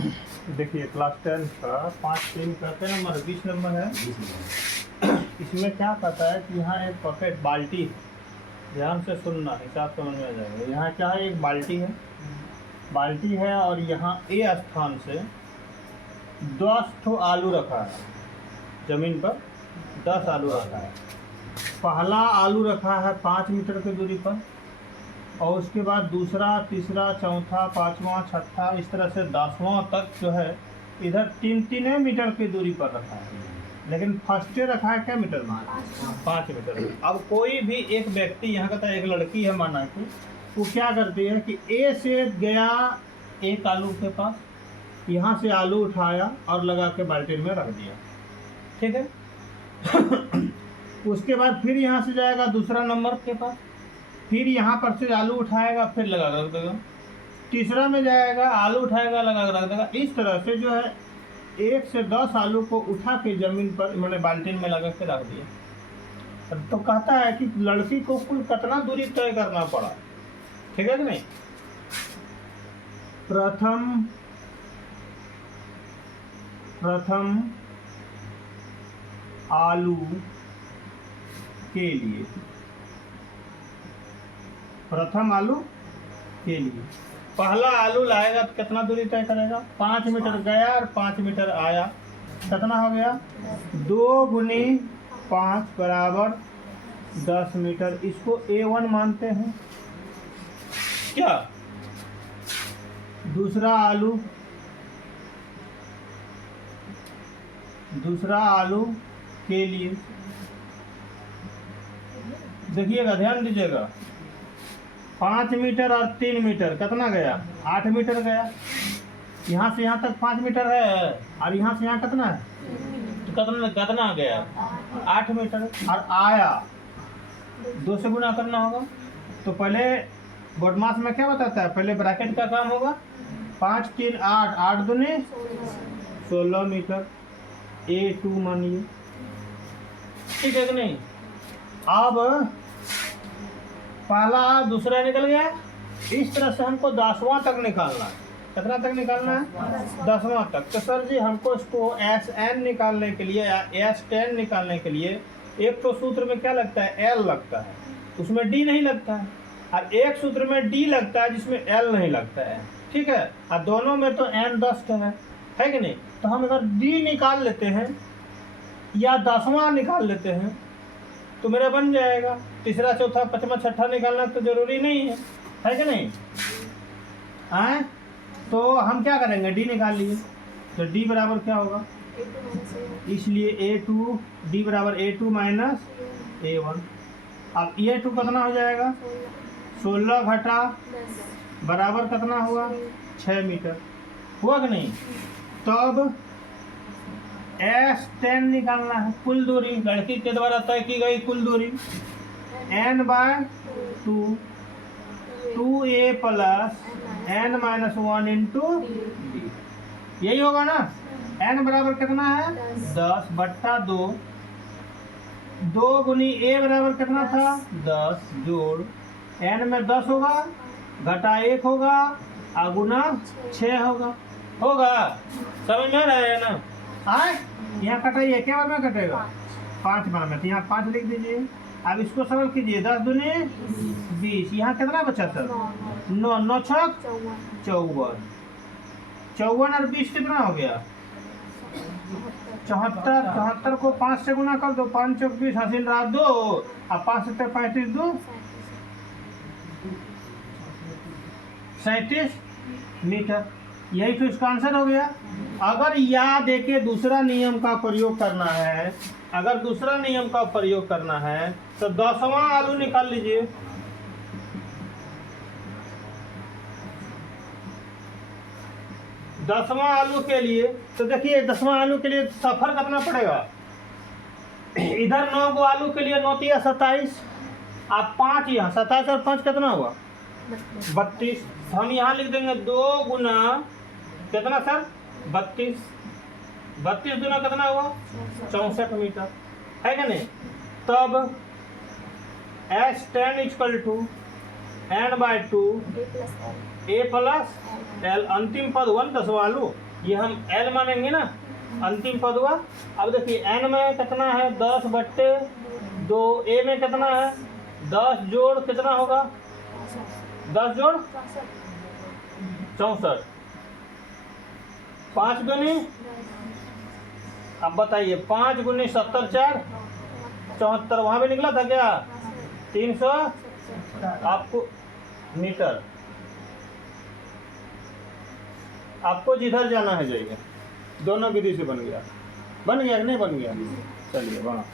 देखिए क्लास 10 का 5-3 का क्या नंबर है? 20 नंबर है। इसमें क्या कहता है कि यहाँ एक बकेट बाल्टी है। ध्यान से सुनना, हिसाब समझ में आ जाएगा। यहाँ क्या है? एक बाल्टी है और यहाँ ए स्थान से 10 ठो आलू रखा है। जमीन पर 10 आलू रखा है। पहला आलू रखा है 5 मीटर की दूरी पर, और उसके बाद दूसरा, तीसरा, चौथा, पाँचवा, छठा, इस तरह से 10वां तक जो है इधर 3-3 मीटर की दूरी पर रखा है। लेकिन फर्स्ट रखा है क्या मीटर में? 5 मीटर। अब कोई भी एक व्यक्ति, यहाँ का एक लड़की है माना कि, वो क्या करती है कि ए से गया एक आलू के पास, यहाँ से आलू उठाया और लगा के बाल्टी में रख दिया, ठीक है। उसके बाद फिर यहाँ से जाएगा दूसरा नंबर के पास, फिर यहाँ पर से आलू उठाएगा, फिर लगा कर रख देगा। तीसरा में जाएगा, आलू उठाएगा, लगा कर रख देगा। इस तरह से जो है 1 से 10 आलू को उठा के जमीन पर मैंने बाल्टी में लगा के रख दिया। तो कहता है कि लड़की को कुल कितना दूरी तय करना पड़ा, ठीक है कि नहीं? प्रथम आलू के लिए, पहला आलू लाएगा तो कितना दूरी तय करेगा? 5 मीटर गया और 5 मीटर आया। कितना हो गया? 2 गुनी 5 बराबर 10 मीटर। इसको A1 मानते हैं क्या? दूसरा आलू के लिए देखिएगा, ध्यान दीजिएगा। 5 मीटर और 3 मीटर कितना गया? 8 मीटर गया। यहाँ से यहाँ तक 5 मीटर है और यहाँ से यहाँ कितना है? तो कितना गया? 8 मीटर। और आया 2 से गुना करना होगा। तो पहले बोडमास में क्या बताता है? पहले ब्रैकेट का काम होगा। 5 3 8, 8 दूनी 16 मीटर। A2 मानिए, ठीक है कि नहीं? अब पहला दूसरा निकल गया। इस तरह से हमको 10वां तक निकालना है। कितना तक निकालना है? 10वां तक। तो सर जी हमको इसको SN निकालने के लिए या S10 निकालने के लिए एक तो सूत्र में क्या लगता है? L लगता है, उसमें D नहीं लगता है। और एक सूत्र में D लगता है जिसमें L नहीं लगता है, ठीक है। और दोनों में तो N 10 है कि नहीं? तो हम अगर D निकाल लेते हैं या 10वां निकाल लेते हैं तो मेरा बन जाएगा। तीसरा, चौथा, पांचवा, छठा निकालना तो जरूरी नहीं है कि नहीं? आए तो हम क्या करेंगे? डी निकाल लिए। तो डी बराबर क्या होगा? इसलिए A2, डी बराबर A2 माइनस A1। अब A2 कितना हो जाएगा? 16 घटा बराबर कितना हुआ? 6 मीटर। हुआ कि नहीं? तब S10 निकालना है, कुल दूरी लड़की के द्वारा तय की गई कुल दूरी N/2 2A plus N-1 into D। यही होगा ना? N बराबर कितना है? 10 बट्टा 2। 2 गुनी A बराबर कितना था? 10 जोड़ N में 10 होगा, घटा 1 होगा, गुना 6 होगा। समझ में आ रहा है ना? यहाँ कटाइए, क्या बार में कटेगा? 5 बार में। तो यहाँ 5 लिख दीजिए। अब इसको सरल कीजिए। 10 दूनी 20। यहाँ कितना बचा सर? 9 9 छक 54। 54 और 20 कितना हो गया? 74। 74 को 5 से गुना कर दो। 5 चौक 20, हासिल रहा 2 और 5 7 35 2 37 मीटर। यही तो इसका आंसर हो गया। अगर या देके दूसरा नियम का प्रयोग करना है, तो 10वां आलू निकाल लीजिए। 10वां आलू के लिए तो देखिए 10वां आलू के लिए सफर कितना पड़ेगा? इधर 9 गो आलू के लिए 9 या 27, आप 5 यहाँ 27 और 5 कितना हुआ? 32। हम यहाँ लिख देंगे 2 गुना कितना सर? 32। 32 गुना कितना हुआ? 64 मीटर, है क्या नहीं? तब S10 = N/2 A plus L। अंतिम पद 1 10वां आलू ये हम L मानेंगे ना, अंतिम पद हुआ। अब देखिए n में कितना है 10/2, a में कितना है 10 जोड़ कितना होगा 10 जोड़ 64, 5 दूनी, अब बताइए 5 गुनी 70 4 74, वहां भी निकला था क्या 300 आपको मीटर, आपको जिधर जाना है जाइए। दोनों विधि से बन गया कि नहीं बन गया? चलिए वहाँ